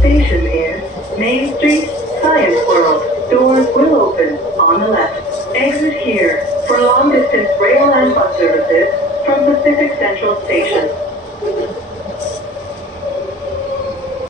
station is Main Street, Science World. Doors will open on the left. Exit here for long-distance rail and bus services from Pacific Central Station.